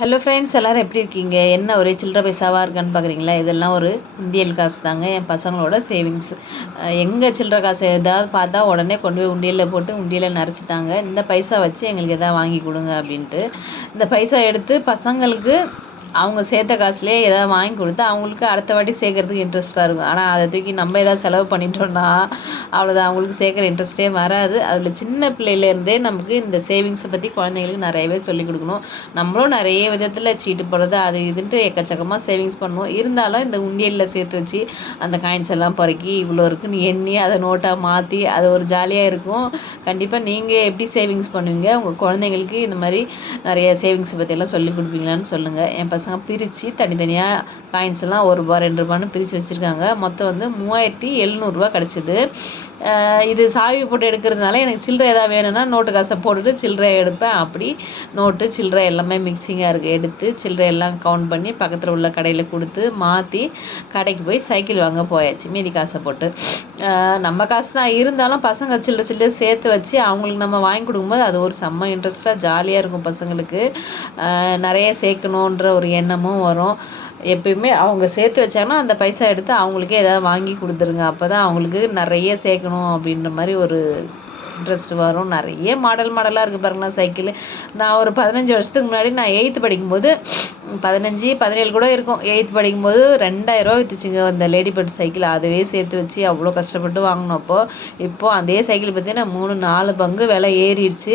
Hello friends எல்லோரும் எப்படி இருக்கீங்க? என்ன ஒரே சில்லற பைசாவாக இருக்கான்னு பார்க்குறீங்களா இதெல்லாம் ஒரு உண்டியல் காசு தாங்க. என் பசங்களோட சேவிங்ஸ் எங்கே சில்லற காசு ஏதாவது பார்த்தா உடனே கொண்டு போய் உண்டியலில் போட்டு உண்டியலில் நிறச்சிட்டாங்க இந்த பைசா வச்சு எங்களுக்கு எதாவது வாங்கி கொடுங்க அப்படின்ட்டு. இந்த பைசா எடுத்து பசங்களுக்கு அவங்க சேர்த்த காசுலேயே எதாவது வாங்கி கொடுத்து அவங்களுக்கு அடுத்த வாட்டி சேர்க்குறதுக்கு இன்ட்ரெஸ்ட்டாக இருக்கும். ஆனால் அதை தூக்கி நம்ம எதாவது செலவு பண்ணிட்டோம்னா அவ்வளோதான் அவங்களுக்கு சேர்க்குற இன்ட்ரெஸ்ட்டே வராது. அதில் சின்ன பிள்ளையிலேருந்தே நமக்கு இந்த சேவிங்ஸை பற்றி குழந்தைங்களுக்கு நிறையவே சொல்லிக் கொடுக்கணும். நம்மளும் நிறைய விதத்தில் சீட்டு போடுறது அது இதுன்ட்டு எக்கச்சக்கமாக சேவிங்ஸ் பண்ணுவோம். இருந்தாலும் இந்த உண்டியலில் சேர்த்து வச்சு அந்த காயின்ஸ் எல்லாம் பொறுக்கி இவ்வளோ இருக்குன்னு எண்ணி அதை நோட்டாக மாற்றி அது ஒரு ஜாலியாக இருக்கும். கண்டிப்பாக நீங்கள் எப்படி சேவிங்ஸ் பண்ணுவீங்க? உங்கள் குழந்தைங்களுக்கு இந்த மாதிரி நிறைய சேவிங்ஸ் பற்றியெல்லாம் சொல்லிக் கொடுப்பீங்களான்னு சொல்லுங்கள் என் பசங்க பிரித்து தனித்தனியாக காயின்ஸ் எல்லாம் ஒரு ரூபா ரெண்டு ரூபான்னு பிரித்து வச்சுருக்காங்க. மொத்தம் வந்து மூவாயிரத்தி எழுநூறுபா கிடச்சிது. இது சாவி போட்டு எடுக்கிறதுனால எனக்கு சில்லறை எதாவது வேணும்னா நோட்டு காசை போட்டுட்டு சில்லறை எடுப்பேன். அப்படி நோட்டு சில்லறை எல்லாமே மிக்சிங்காக இருக்குது எடுத்து சில்லறை எல்லாம் கவுண்ட் பண்ணி பக்கத்தில் உள்ள கடையில் கொடுத்து மாற்றி கடைக்கு போய் சைக்கிள் வாங்க போயாச்சு. மீதி காசை போட்டு. நம்ம காசு தான். இருந்தாலும் பசங்க சில்லறை சில்லறை சேர்த்து வச்சு அவங்களுக்கு நம்ம வாங்கி கொடுக்கும்போது அது ஒரு செம்ம இன்ட்ரெஸ்ட்டாக ஜாலியாக இருக்கும் பசங்களுக்கு. நிறைய சேர்க்கணுன்ற ஒரு எண்ணமும் வரும். எப்பயுமே அவங்க சேர்த்து வச்சாங்கன்னா அந்த பைசா எடுத்து அவங்களுக்கே எதாவது வாங்கி கொடுத்துருங்க. அப்போ தான் அவங்களுக்கு நிறைய சேர்க்கணும் அப்படின்ற மாதிரி ஒரு இன்ட்ரெஸ்ட் வரும். நிறைய மாடல் மாடலாக இருக்குது பாருங்களேன் சைக்கிள் நான் ஒரு பதினஞ்சு வருஷத்துக்கு முன்னாடி நான் எயித்து படிக்கும்போது பதினஞ்சு பதினேழு கூட இருக்கும். எயித்து படிக்கும்போது ரெண்டாயிரரூவா விற்றுச்சுங்க அந்த லேடி பேர்ட் சைக்கிள் அதுவே சேர்த்து வச்சு அவ்வளோ கஷ்டப்பட்டு வாங்கினோம். அப்போது இப்போது அதே சைக்கிள் பார்த்தீங்கன்னா மூணு நாலு பங்கு விலை ஏறிடுச்சு.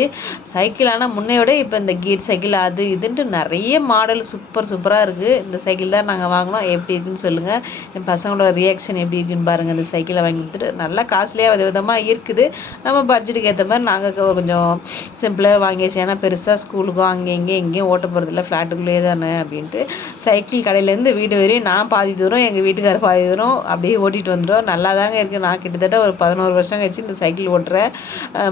சைக்கிள் ஆனால் முன்னையோட இப்போ இந்த கீர் சைக்கிள் அது இதுன்ட்டு நிறைய மாடல் சூப்பர் சூப்பராக இருக்குது இந்த சைக்கிள் தான் நாங்கள் வாங்கினோம். எப்படி இருக்குன்னு சொல்லுங்கள் என் பசங்களோட ரியாக்ஷன் எப்படி இருக்குன்னு பாருங்கள் இந்த சைக்கிளை வாங்கி கொடுத்துட்டு நல்லா காஸ்ட்லியாக வித விதமாக இருக்குது. நம்ம பட்ஜெட்டுக்கு ஏற்ற மாதிரி நாங்கள் கொஞ்சம் சிம்பிளாக வாங்கியாச்சு. ஏன்னா பெருசாக ஸ்கூலுக்கும் அங்கே இங்கே எங்கேயும் ஓட்ட போகிறதில்ல ஃப்ளாட்டுக்குள்ளேயே தானே அப்படின்ட்டு சைக்கிள் கடையிலேருந்து வீடு வரையும் நான் பாதி தூரம் எங்கள் வீட்டுக்கார பாதி தூரம் அப்படியே ஓட்டிகிட்டு வந்துடும் நல்லா தாங்க இருக்குது நான் கிட்டத்தட்ட ஒரு பதினோரு வருஷம் கழிச்சு இந்த சைக்கிள் ஓட்டுறேன்.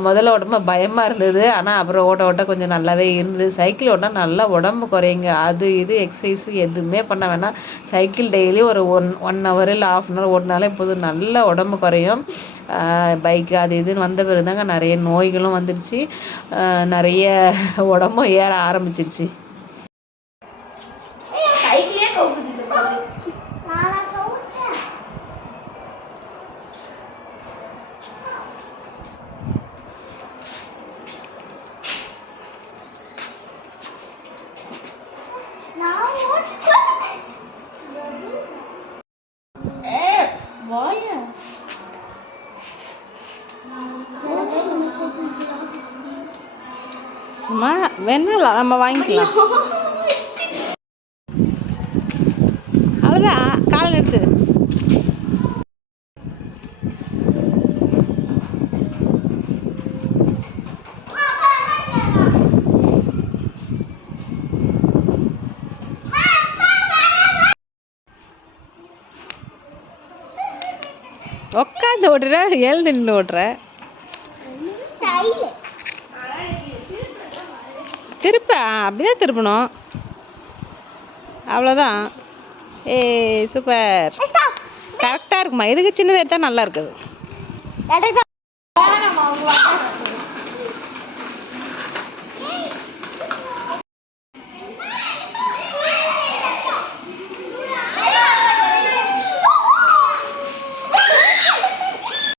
முதல்ல ஓட்டும்போது பயமாக இருந்தது. ஆனால் அப்புறம் ஓட்ட ஓட்ட கொஞ்சம் நல்லாவே இருந்தது. சைக்கிள் ஓட்டினா நல்லா உடம்பு குறையுங்க. அது இது எக்ஸசைஸ் எதுவுமே பண்ண வேணாம். சைக்கிள் டெய்லி ஒரு ஒன் ஒன் ஹவர் இல்லை ஆஃப் அன் ஹவர் ஓட்டினாலே போதும். நல்லா உடம்பு குறையும். பைக்கு அது இதுன்னு வந்த பிறகு தாங்க நிறைய நோய்களும் வந்துடுச்சு நிறைய உடம்பும் ஏற ஆரம்பிச்சிருச்சு சைக்கிளே கவுக்குது இந்த பொண்ணு. வாயா. அம்மா வேணா நம்ம வாங்கிக்கலாம். அவ்வளோதான் கால் நிறுத்து உட்காந்து ஓட்டுற எழுந்து நின்று ஸ்டைலு. திருப்ப அப்படிதான் திருப்பணும் அவ்வளோதான் ஏய் சூப்பர். கரெக்டாக இருக்குமா எதுக்கு சின்னதாக எடுத்தால் நல்லா இருக்குது.